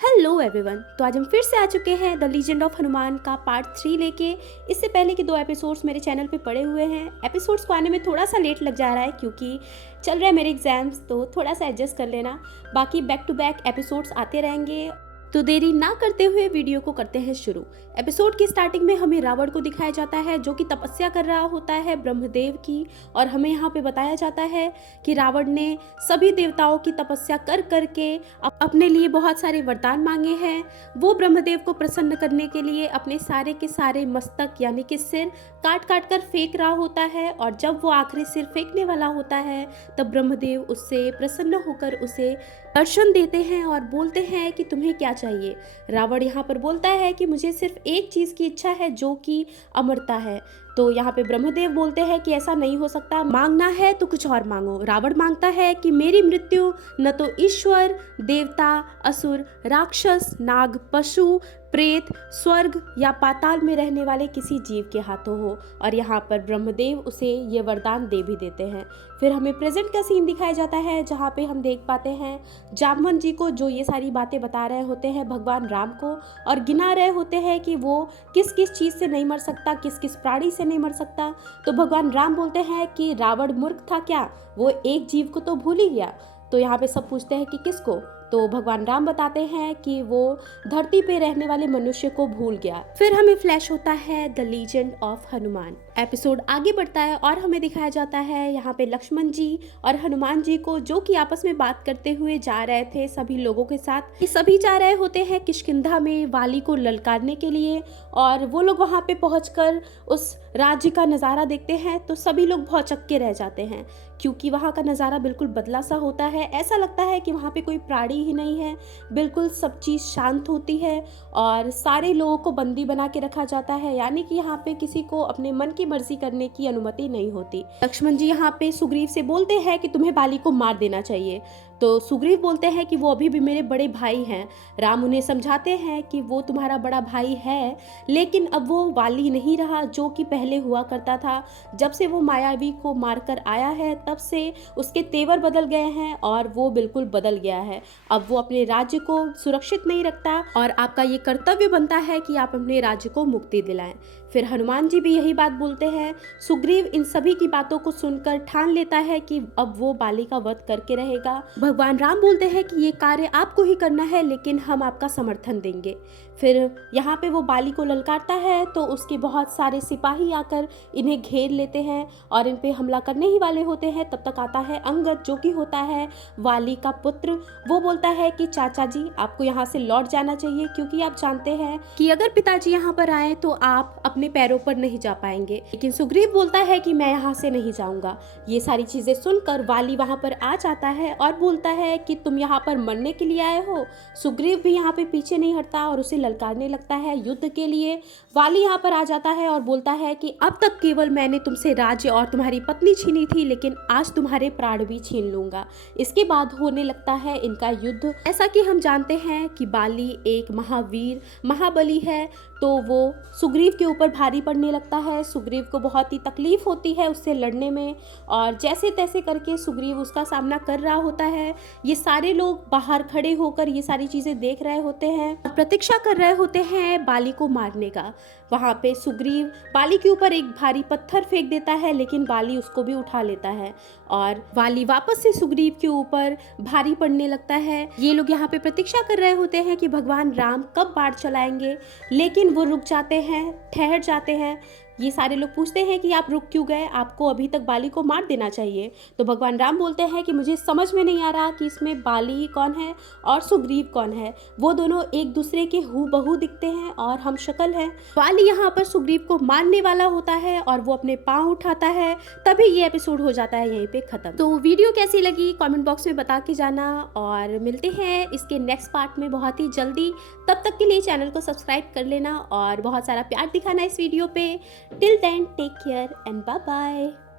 Hello everyone. तो आज हम फिर से आ चुके हैं द लीजेंड ऑफ हनुमान का पार्ट 3 लेके। इससे पहले के 2 एपिसोड्स मेरे चैनल पे पड़े हुए हैं। एपिसोड्स को आने में थोड़ा सा लेट लग जा रहा है क्योंकि चल रहा है मेरे एग्जाम्स, तो थोड़ा सा एडजस्ट कर लेना। बाकी बैक टू बैक एपिसोड्स आते रहेंगे। तो देरी ना करते हुए वीडियो को करते हैं शुरू। एपिसोड की स्टार्टिंग में हमें रावण को दिखाया जाता है जो कि तपस्या कर रहा होता है ब्रह्मदेव की, और हमें यहाँ पे बताया जाता है कि रावण ने सभी देवताओं की तपस्या कर करके अपने लिए बहुत सारे वरदान मांगे हैं। वो ब्रह्मदेव को प्रसन्न करने के लिए अपने सारे के सारे मस्तक यानी कि सिर काट काट कर फेंक रहा होता है, और जब वो आखिरी सिर फेंकने वाला होता है तब ब्रह्मदेव उससे प्रसन्न होकर उसे दर्शन देते हैं और बोलते हैं कि तुम्हें क्या चाहिए। रावण यहाँ पर बोलता है कि मुझे सिर्फ एक चीज़ की इच्छा है जो कि अमरता है। तो यहाँ पे ब्रह्मदेव बोलते हैं कि ऐसा नहीं हो सकता, मांगना है तो कुछ और मांगो। रावण मांगता है कि मेरी मृत्यु न तो ईश्वर, देवता, असुर, राक्षस, नाग, पशु, प्रेत, स्वर्ग या पाताल में रहने वाले किसी जीव के हाथों हो। और यहाँ पर ब्रह्मदेव उसे ये वरदान दे भी देते हैं। फिर हमें प्रेजेंट का सीन दिखाया जाता है जहाँ पे हम देख पाते हैं जामवंत जी को, जो ये सारी बातें बता रहे होते हैं भगवान राम को, और गिना रहे होते हैं कि वो किस किस चीज़ से नहीं मर सकता, किस किस प्राणी से नहीं मर सकता। तो भगवान राम बोलते हैं कि रावण मूर्ख था क्या, वो एक जीव को तो भूल ही गया। तो यहाँ पे सब पूछते हैं कि किसको। तो भगवान राम बताते हैं कि वो धरती पे रहने वाले मनुष्य को भूल गया। फिर हमें फ्लैश होता है the legend of Hanuman. Episode आगे बढ़ता है और हमें दिखाया जाता है यहाँ पे लक्ष्मण जी और हनुमान जी को, जो कि आपस में बात करते हुए जा रहे थे सभी लोगों के साथ। ये सभी जा रहे होते हैं किष्किंधा में वाली को ललकारने के लिए, और वो लोग वहाँ पे पहुंचकर उस राज्य का नज़ारा देखते हैं तो सभी लोग भौचक्के रह जाते हैं क्योंकि वहाँ का नज़ारा बिल्कुल बदला सा होता है। ऐसा लगता है कि वहाँ पे कोई प्राणी ही नहीं है, बिल्कुल सब चीज़ शांत होती है और सारे लोगों को बंदी बना के रखा जाता है, यानी कि यहाँ पे किसी को अपने मन की मर्जी करने की अनुमति नहीं होती। लक्ष्मण जी यहाँ पे सुग्रीव से बोलते हैं कि तुम्हें बाली को मार देना चाहिए। तो सुग्रीव बोलते हैं कि वो अभी भी मेरे बड़े भाई हैं। राम उन्हें समझाते हैं कि वो तुम्हारा बड़ा भाई है, लेकिन अब वो वाली नहीं रहा जो कि पहले हुआ करता था। जब से वो मायावी को मारकर आया है तब से उसके तेवर बदल गए हैं और वो बिल्कुल बदल गया है। अब वो अपने राज्य को सुरक्षित नहीं रखता और आपका ये कर्तव्य बनता है कि आप अपने राज्य को मुक्ति दिलाएं। फिर हनुमान जी भी यही बात बोलते हैं। सुग्रीव इन सभी की बातों को सुनकर ठान लेता है कि अब वो बाली का वध करके रहेगा। भगवान राम बोलते हैं कि ये कार्य आपको ही करना है, लेकिन हम आपका समर्थन देंगे। फिर यहाँ पे वो बाली को ललकारता है तो उसके बहुत सारे सिपाही आकर इन्हें घेर लेते हैं और इन पे हमला करने ही वाले होते हैं। तब तक आता है अंगद, जो कि होता है वाली का पुत्र। वो बोलता है कि चाचा जी, आपको यहाँ से लौट जाना चाहिए क्योंकि आप जानते हैं कि अगर पिताजी यहाँ पर आए तो आप अपने पैरों पर नहीं जा पाएंगे। लेकिन सुग्रीव बोलता है कि मैं यहाँ से नहीं जाऊंगा। ये सारी चीजें सुनकर वाली वहाँ पर आ जाता है और बोलता है कि तुम यहाँ पर मरने के लिए आए हो। सुग्रीव भी यहाँ पे पीछे नहीं हटता और उसे ललकारने लगता है युद्ध के लिए। वाली यहाँ पर आ जाता है और बोलता है कि अब तक केवल मैंने तुमसे राज्य और तुम्हारी पत्नी छीनी थी, लेकिन आज तुम्हारे प्राण भी छीन लूंगा। इसके बाद होने लगता है इनका युद्ध। ऐसा कि हम जानते हैं कि बाली एक महावीर महाबली है, तो वो सुग्रीव के ऊपर भारी पड़ने लगता है। सुग्रीव को बहुत ही तकलीफ होती है उससे लड़ने में, और जैसे तैसे करके सुग्रीव उसका सामना कर रहा होता है। ये सारे लोग बाहर खड़े होकर ये सारी चीजें देख रहे होते हैं, प्रतीक्षा कर रहे होते हैं बाली को मारने का। वहाँ पे सुग्रीव बाली के ऊपर एक भारी पत्थर फेंक देता है, लेकिन बाली उसको भी उठा लेता है और वाली वापस से सुग्रीव के ऊपर भारी पड़ने लगता है। ये लोग यहाँ पे प्रतीक्षा कर रहे होते हैं कि भगवान राम कब बाढ़ चलाएंगे, लेकिन वो रुक जाते हैं, ठहर जाते हैं। ये सारे लोग पूछते हैं कि आप रुक क्यों गए, आपको अभी तक बाली को मार देना चाहिए। तो भगवान राम बोलते हैं कि मुझे समझ में नहीं आ रहा कि इसमें बाली कौन है और सुग्रीव कौन है। वो दोनों एक दूसरे के हूबहू दिखते हैं और हम शक्ल हैं। वाली यहाँ पर सुग्रीव को मारने वाला होता है और वो अपने पाँव उठाता है। तभी ये एपिसोड हो जाता है यहीं पे खत्म। तो वीडियो कैसी लगी कमेंट बॉक्स में बता के जाना, और मिलते हैं इसके नेक्स्ट पार्ट में बहुत ही जल्दी। तब तक के लिए चैनल को सब्सक्राइब कर लेना और बहुत सारा प्यार दिखाना इस वीडियो पे। Till then, take care and bye bye.